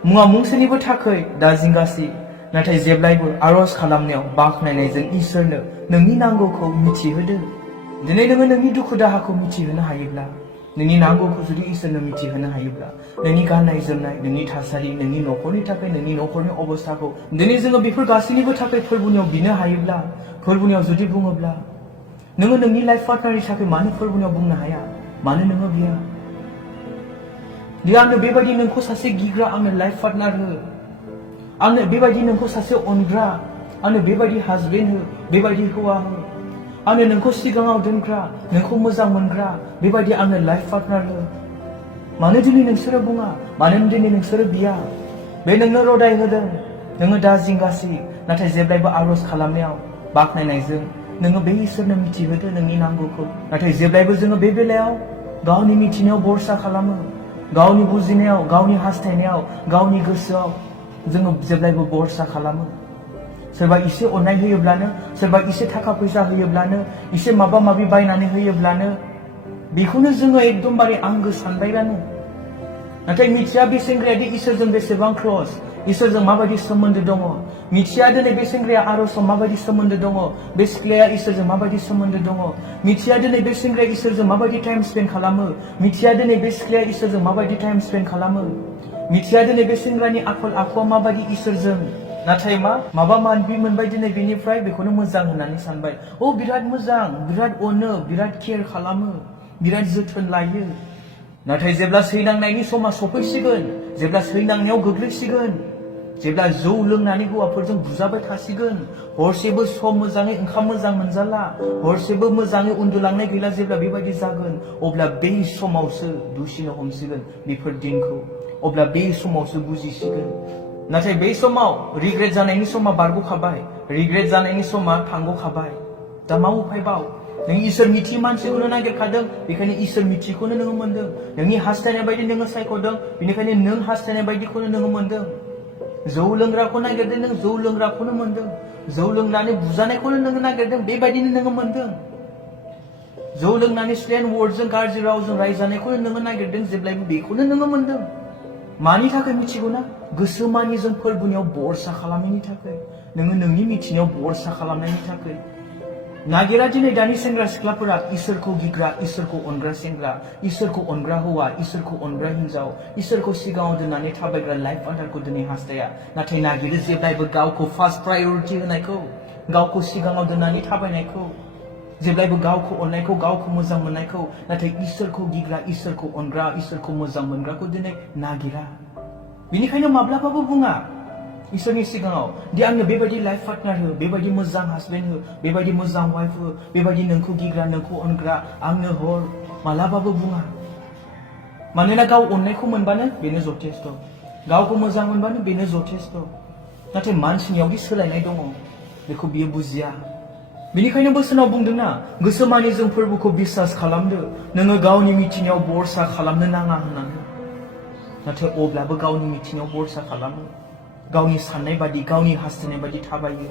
मुङा मुंसेनिबो थाखै दा जिंगासि नाथाय जेब्लायबो आरज खालामनायाव बाख्नायनायजों इसोरनो नोंनि नांगौखौ मिथिहोदो दिनै नोङो नोंनि दुखु दाहाखौ मिथिहोनो हायोब्ला नोंनि नांगौखौ जुदि इसोरनो मिथिहोनो हायोब्ला नोंनि गाननाय जोमनाय नोंनि थासारि नोंनि नखरनि थाखाय नोंनि नखरनि अबस्थाखौ दिनै जोङो बेफोर गासैनिबो थाखाय फोरबोनियाव बिनो हायोब्ला फोरबोनियाव जुदि बुङोब्ला नोङो नोंनि लाइफ पार्टनारनि थाखाय मानो फोरबोनियाव बुंनो हाया मानो नोङो गैया दि आंनो बेबायदि नोंखौ सासे गिग्रा आंनो लाइफ पार्टनार हो आंनो बेबायदि नोंखौ सासे अनग्रा आंनो बेबायदि हाजबेन्ड हो बेबायदि हौवा हो आंनो नोंखौ सिगाङाव दोनग्रा नोंखौ मोजां मोनग्रा बेबायदि आंनो लाइफ पार्टनार हो मानो दिनै नोंसोरो बुङा मानो दिनै नोंसोरो बिया बे नोंनो रदाय होदों नोङो दा जिंगासि नाथाय जेब्लायबो आरज खालामनायाव बाख्नायनायजों नोङो बे इसोरनो मिथिहोदो नोंनि नांगौखौ नाथाय जेब्लायबो जोङो बे बेलायाव गावनि मिथिनायाव भरसा खालामो गावनि बुजिनायाव गावनि हास्थायनायाव गावनि गोसोआव जोङो जेब्लायबो भरसा खालामो सोरबा इसे अननाय होयोब्लानो सोरबा इसे थाखा फैसा होयोब्लानो इसे माबा माबि बायनानै होयोब्लानो बेखौनो जोङो एकदमबारे आंगो सानबायब्लानो नाथाय मिथिया बे सेंग्रायादि इसोरजों बेसेबां क्लस इसोरजों माबायदि सोमोन्दो दङ मिथिया दिनै बे सेंग्राया आरजआव माबायदि सोमोन्दो दङ बे सिख्लाया इसोरजों माबायदि सोमोन्दो दङ मिथिया दिनै बे सेंग्राया इसोरजों माबायदि टाइम स्पेन्ड खालामो मिथिया दिनै बे सिख्लाया इसोरजों माबायदि टाइम स्पेन्ड खालामो मिथिया दिनै बे सेंग्रानि आखल आखुआ माबायदि इसोरजों नाथाय माबा मानबि मोनबाय दिनै बेनिफ्राय बेखौनो मोजां होननानै सानबाय बिराद मोजां बिराद अनो बिराद केयार खालामो बिराद जोथोन लायो नाथाय जेब्ला सैनांनायनि समा सफैसिगोन जेब्ला सैनांनायाव गोग्लैसिगोन जेब्ला जौ लोंनानै हौवाफोरजों बुजाबाय थासिगोन हरसेबो सम मोजाङै ओंखाम मोजां मोनजाला हरसेबो मोजाङै उन्दुलांनाय गैला जेब्ला बेबायदि जागोन अब्ला बे समावसो दुसिनो हमसिगोन बेफोर दिनखौ अब्ला बे समावसो बुजिसिगोन नाथाय बे समाव रिग्रेट जानायनि समा बारग'खाबाय रिग्रेट जानायनि समा थांग'खाबाय दा मा उफायबाव नों इसोर मिथि मानसिखौनो नागिरखादों बेखायनो इसोर मिथिखौनो नोङो मोनदों नोंनि हास्थायनाय बायदि नोङो सायख'दों बेनिखायनो नों हास्थायनाय बायदिखौनो नोङो मोनदों जौ लोंग्राखौ नागिरदों नों जौ लोंग्राखौनो मोनदों जौ लोंनानै बुजानायखौनो नोङो नागिरदों बेबायदिनो नोङो मोनदों जौ लोंनानै स्लेन वर्डजों गाज्रि रावजों रायजानायखौनो नोङो नागिरदों जेब्लायबो बेखौनो नोङो मोनदों मानि थाखाय मिथिगौ ना गोसोमानि जों फोरबोनियाव भरसा खालामनायनि थाखाय नोङो नोंनि मिथिनायाव भरसा खालामनायनि थाखाय नागिरा दिनै दानि सेंग्रा सिख्लाफोरा इसोरखौ गिग्रा इसोरखौ अनग्रा सेंग्रा इसोरखौ अनग्रा हौवा इसोरखौ अनग्रा हिन्जाव इसोरखौ सिगाङाव दोननानै थाबायग्रा लाइफ पार्टनारखौ दिनै हास्थाया नाथाय नागिरो जेब्लायबो गावखौ फार्स्ट प्रायरिटि होनायखौ गावखौ सिगाङाव दोननानै थाबायनायखौ जेब्लायबो गावखौ अननायखौ गावखौ मोजां मोननायखौ नाथाय इसोरखौ गिग्रा इसोरखौ अनग्रा इसोरखौ मोजां मोनग्राखौ दिनै नागिरा बेनिखायनो माब्लाबाबो बुङा इसोरनि सिगाङाव दि आंनो बेबायदि लाइफ पार्टनार हो बेबायदि मोजां हासबेन्ड हो बेबायदि मोजां वाइफ हो बेबायदि नोंखौ गिग्रा नोंखौ अनग्रा आंनो हर मालाबाबो बुङा मानोना गाव अननायखौ मोनबानो बेनो जथेस्थ गावखौ मोजां मोनबानो बेनो जथेस्थ नाथाय मानसिनियावदि सोलायनाय दङ बेखौ बियो बुजिया बेनिखायनो बोसोनाव बुंदोंना गोसोमानि जों फोरबोखौ बिसास खालामदो नोङो गावनि मिथिनायाव भरसा खालामनो नाङा होननानै नाथाय अब्लाबो गावनि मिथिनायाव भरसा खालामो गावनि साननाय बादि गावनि हास्थायनाय बादि थाबायो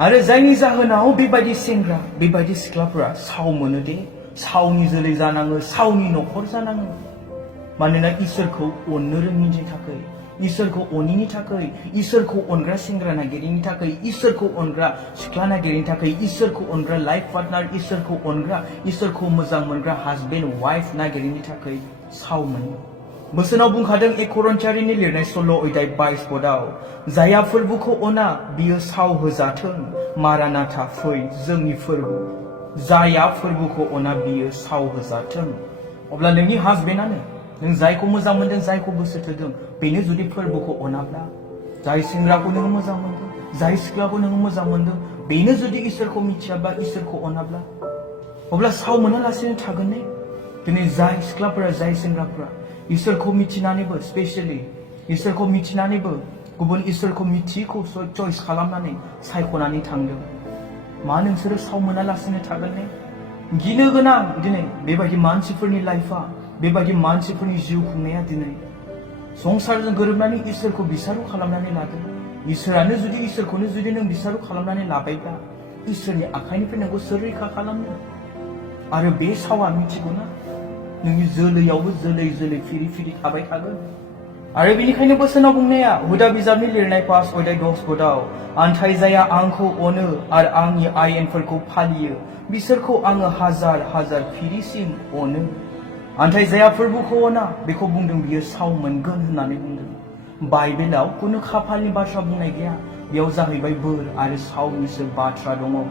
आरो जायनि जाहोनाव बेबायदि सेंग्रा बेबायदि सिख्लाफोरा साव मोनो दे सावनि जोलै जानाङो सावनि न'खर जानाङो मानोना इसोरखौ अननो रोङिनि थाखाय इसोरखौ अनिनि थाखाय इसोरखौ अनग्रा सेंग्रा नागिरिनि थाखाय इसोरखौ अनग्रा सिख्ला नागिरिनि थाखाय इसोरखौ अनग्रा लाइफ पार्टनार इसोरखौ अनग्रा इसोरखौ मोजां मोनग्रा हाजबेन्ड वाइफ नागिरिनि थाखाय साव मोनो बोसोनाव बुंखादों 1 करिन्थियारिनि लिरनाय 16 अध्याय 22 पदआव जायहा फोरबोखौ अना बियो साव होजाथों मारानाथा फै जोंनि फोरबो जायहा फोरबोखौ अना बियो साव होजाथों अब्ला नोंनि हाजबेन्डआनो नों जायखौ मोजां मोनदों जायखौ गोसो थोदों बेनो जुदि फोरबोखौ अनाब्ला जाय सेंग्राखौ नोङो मोजां मोनदों जाय सिख्लाखौ नोङो मोजां मोनदों बेनो जुदि इसोरखौ मिथियाब्ला इसोरखौ अनाब्ला अब्ला साव मोनालासेनो थागोन ने दिनै जाय सिख्लाफोरा जाय सेंग्राफोरा इसोरखौ मिथिनानैबो स्पेशली इसोरखौ मिथिनानैबो गुबुन इसोरखौ मिथियैखौ चइस खालामनानै सायख'नानै थांदों मा नोंसोरो साव मोनालासेनो थागोन ने गिनो गोनां दिनै बेबायदि मानसिफोरनि लाइफआ बेबायदि मानसिफोरनि जिउ खुंनाया दिनै संसारजों गोरोबनानै इसोरखौ बिसारु खालामनानै लादों इसोरानो जुदि इसोरखौनो जुदि नों बिसारु खालामनानै लाबायब्ला इसोरनि आखाइनिफ्राय नोंखौ सोर रैखा खालामनो आरो बे सावा मिथिगौना नोंनि जोलैयावबो जोलै जोलै फिरि फिरि थाबाय थागोन आरो बेनिखायनो बोसोनाव बुंनाया हुदा बिजाबनि लिरनाय पास अध्याय 10 पदआव आन्थाय जाया आंखौ अनो आरो आंनि आयेनफोरखौ फालियो बिसोरखौ आङो हाजार हाजार फिरिसिम अनो आन्थाय जाया फोरबोखौ अना बेखौ बुंदों बियो साव मोनगोन होननानै बुंदों बाइबेलाव खुनु खाफालनि बाथ्रा बुंनाय गैया बेयाव जाहैबाय बोर आरो सावनिसो बाथ्रा दङ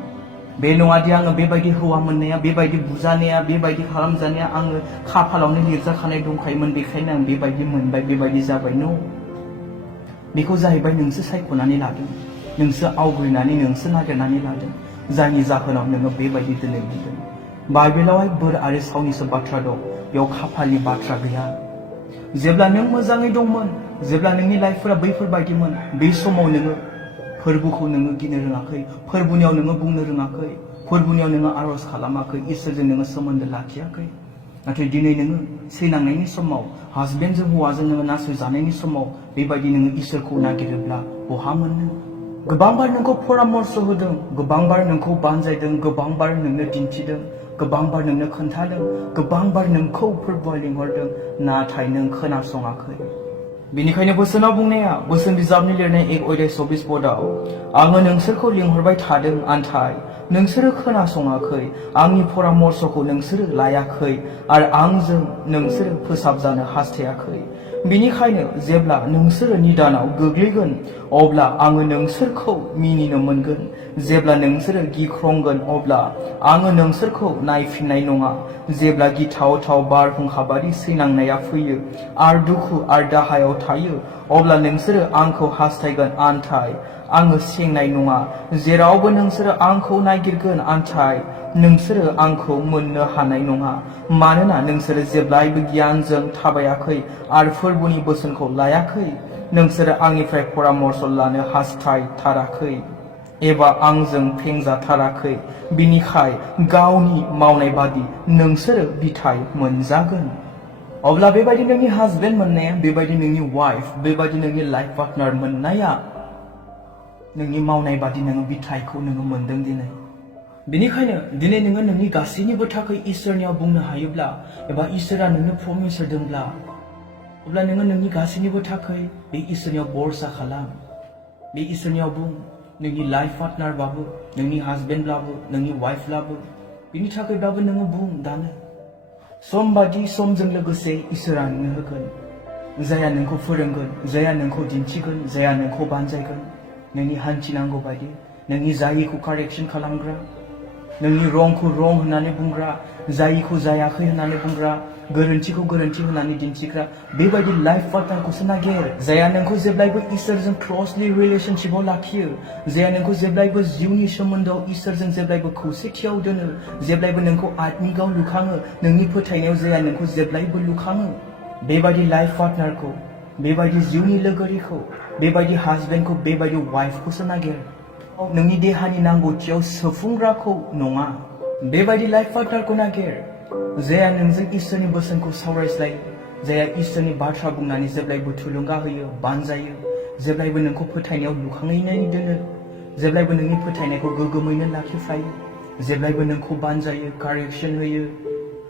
बे नङादि आङो बेबायदि हौवा मोननाया बेबायदि बुजानाया बेबायदि खालामजानाया आङो खाफालावनो लिरजाखानाय दंखायोमोन बेखायनो आं बेबायदि मोनबाय बेबायदि जाबाय न बेखौ जाहैबाय नोंसो सायख'नानै लादों नोंसो आवग्रिनानै नोंसो नागिरनानै लादों जायनि जाहोनाव नोङो बेबायदि दिनै मोनदों बाइबेलावहाय बोर आरो सावनिसो बाथ्रा दं बेयाव खाफालनि बाथ्रा गैया जेब्ला नों मोजाङै दंमोन जेब्ला नोंनि लाइफफोरा बैफोरबायदिमोन बे समाव नोङो फोरबोखौ नोङो गिनो रोङाखै फोरबोनियाव नोङो बुंनो रोङाखै फोरबोनियाव नोङो आरज खालामाखै इसोरजों नोङो सोमोन्दो लाखियाखै नाथाय दिनै नोङो सैनांनायनि समाव हासबेन्डजों हौवाजों नोङो नासयजानायनि समाव बेबायदि नोङो इसोरखौ नागिरोब्ला बहा मोननो गोबांबार नोंखौ परामर्श होदों गोबांबार नोंखौ बानजायदों गोबांबार नोंनो दिन्थिदों गोबांबार नोंनो खोन्थादों गोबांबार नोंखौ फोरबोआव लिंहरदों नाथाय नों खोनासङाखै बेनिखायनो बोसोनाव बुंनाया बोसोन बिजाबनि लिरनाय 1 अध्याय 24 पदआव आङो नोंसोरखौ लिंहरबाय थादों आन्थाय नोंसोरो खोनासङाखै आंनि परामर्शखौ नोंसोरो लायाखै आरो आंजों नोंसोरो फोसाबजानो हास्थायाखै बेनिखायनो जेब्ला नोंसोरो निदानाव गोग्लैगोन अब्ला आङो नोंसोरखौ मिनिनो मोनगोन जेब्ला नोंसोरो गिख्रंगोन अब्ला आङो नोंसोरखौ नायफिननाय नङा जेब्ला गिथाव बारहुंखा बादि सैनांनाया फैयो आरो दुखु आरो दाहायाव थायो अब्ला नोंसोरो आंखौ हास्थायगोन आन्थाय आङो सेंनाय नङा जेरावबो नोंसोरो आंखौ नागिरगोन आन्थाय नोंसोरो आंखौ मोननो हानाय नङा मानोना नोंसोरो जेब्लायबो गियानजों थाबायाखै आरो फोरबोनि बोसोनखौ लायाखै नोंसोरो आंनिफ्राय परामर्श लानो हास्थायथाराखै एबा आंजों फेंजाथाराखै बिनिखाय गावनि मावनाय बादि नोंसोरो बिथाइ मोनजागोन अब्ला बेबायदि नोंनि हासबेन्ड मोननाया बेबायदि नोंनि वाइफ बेबायदि नोंनि लाइफ पार्टनार मोननाया नोंनि मावनाय बादि नोङो बिथाइखौ नोङो मोनदों दिनै बेनिखायनो दिनै नोङो नोंनि गासैनिबो थाखाय इसोरनियाव बुंनो हायोब्ला एबा इसोरा नोंनो प्रमिस होदोंब्ला अब्ला नोङो नोंनि गासैनिबो थाखाय बे इसोरनियाव भरसा खालाम बे इसोरनियाव बुं नोंनि लाइफ पार्टनारबाबो नोंनि हासबेन्डब्लाबो नोंनि वाइफब्लाबो बिनि थाखायब्लाबो नोङो बुं दानो सम बादि समजों लोगोसे इसोरा नोंनो होगोन जाया नोंखौ फोरोंगोन जाया नोंखौ दिन्थिगोन जाया नोंखौ बानजायगोन नोंनि हान्थिनांगौ बायदि नोंनि जायिखौ कारेक्सन खालामग्रा नोंनि रंखौ रं होननानै बुंग्रा जायिखौ जायाखै होननानै बुंग्रा गोरोन्थिखौ गोरोन्थि होननानै दिन्थिग्रा बेबायदि लाइफ पार्टनारखौसो नागिर जाया नोंखौ जेब्लायबो इसोरजों क्लसलि रिलेशनशिपआव लाखियो जाया नोंखौ जेब्लायबो जिउनि सोमोन्दोआव इसोरजों जेब्लायबो खौसेथियाव दोनो जेब्लायबो नोंखौ आत्मिकाव लुखाङो नोंनि फोथायनायाव जाया नोंखौ जेब्लायबो लुखाङो बेबायदि लाइफ पार्टनारखौ बेबायदि जिउनि लोगोरिखौ बेबायदि हासबेन्डखौ बेबायदि वाइफखौसो नागिर नोंनि देहानि नांगौथियाव सोफुंग्राखौ नङा बेबायदि लाइफ पार्टनारखौ नागिर जाया नोंजों इसोरनि बोसोनखौ सावरायज्लायो जाया इसोरनि बाथ्रा बुंनानै जेब्लायबो थुलुंगा होयो बानजायो जेब्लायबो नोंखौ फोथायनायाव लुखाङैनानै दोनो जेब्लायबो नोंनि फोथायनायखौ गोग्गोमैनो लाखिफ्लायो जेब्लायबो नोंखौ बानजायो कारेक्सन होयो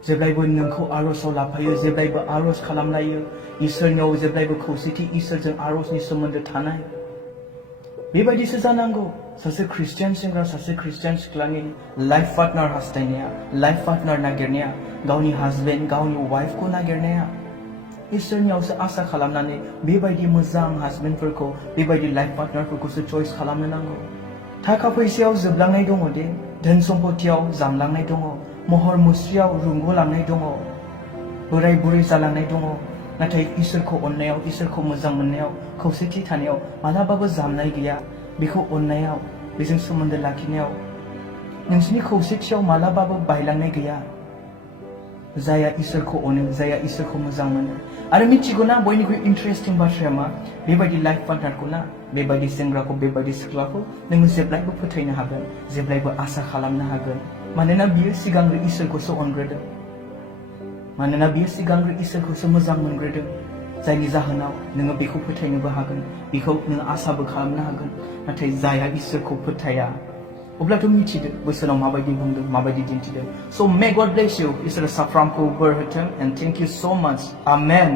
जेब्लायबो नोंखौ आरजआव लाफायो जेब्लायबो आरज खालामलायो इसोरनियाव जेब्लायबो खौसेथि इसोरजों आरजनि सोमोन्दो थानाय बेबायदिसो जानांगौ सासे ख्रिस्टियान सेंग्रा सासे ख्रिस्टियान सिख्लानि लाइफ पार्टनार हास्थायनाया लाइफ पार्टनार नागिरनाया गावनि हासबेन्ड गावनि वाइफखौ नागिरनाया इसोरनियावसो आसा खालामनानै बेबायदि मोजां हासबेन्डफोरखौ बेबायदि लाइफ पार्टनारफोरखौसो चइस खालामनो नांगौ थाखा फैसायाव जोबलांनाय दङ दे धोन सम्पतियाव जामलांनाय दङ महर मुस्रियाव रुंग'लांनाय दङ बोराय बुरै जालांनाय दङ नाथाय इसोरखौ अननायाव इसोरखौ मोजां मोननायाव खौसेथि थानायाव मालाबाबो जामनाय गैया बेखौ अननायाव बेजों सोमोन्दो लाखिनायाव नोंसिनि खौसेथियाव मालाबाबो बायलांनाय गैया जाया इसोरखौ अनो जाया इसोरखौ मोजां मोनो आरो मिथिगौना बयनिख्रुइ इन्टारेस्टिं बाथ्राया मा बेबायदि लाइफ पार्टनारखौ ना बेबायदि सेंग्राखौ बेबायदि सिख्लाखौ नोङो जेब्लायबो फोथायनो हागोन जेब्लायबो आसा खालामनो हागोन मानोना बियो सिगांग्रो इसोरखौसो अनग्रोदों मानोना बियो सिगांग्रो इसोरखौसो मोजां मोनग्रोदों जायनि जाहोनाव नोङो बेखौ फोथायनोबो हागोन बेखौ नोङो आसाबो खालामनो हागोन नाथाय जाया इसोरखौ फोथाया अब्लाथ' मिथिदो बोसोनाव माबायदि बुंदों माबायदि दिन्थिदों स' मे गड ब्लेस इउ इसोरा साफ्रोमखौ बोर होथों एन्ड थेंक इउ सो माच आमेन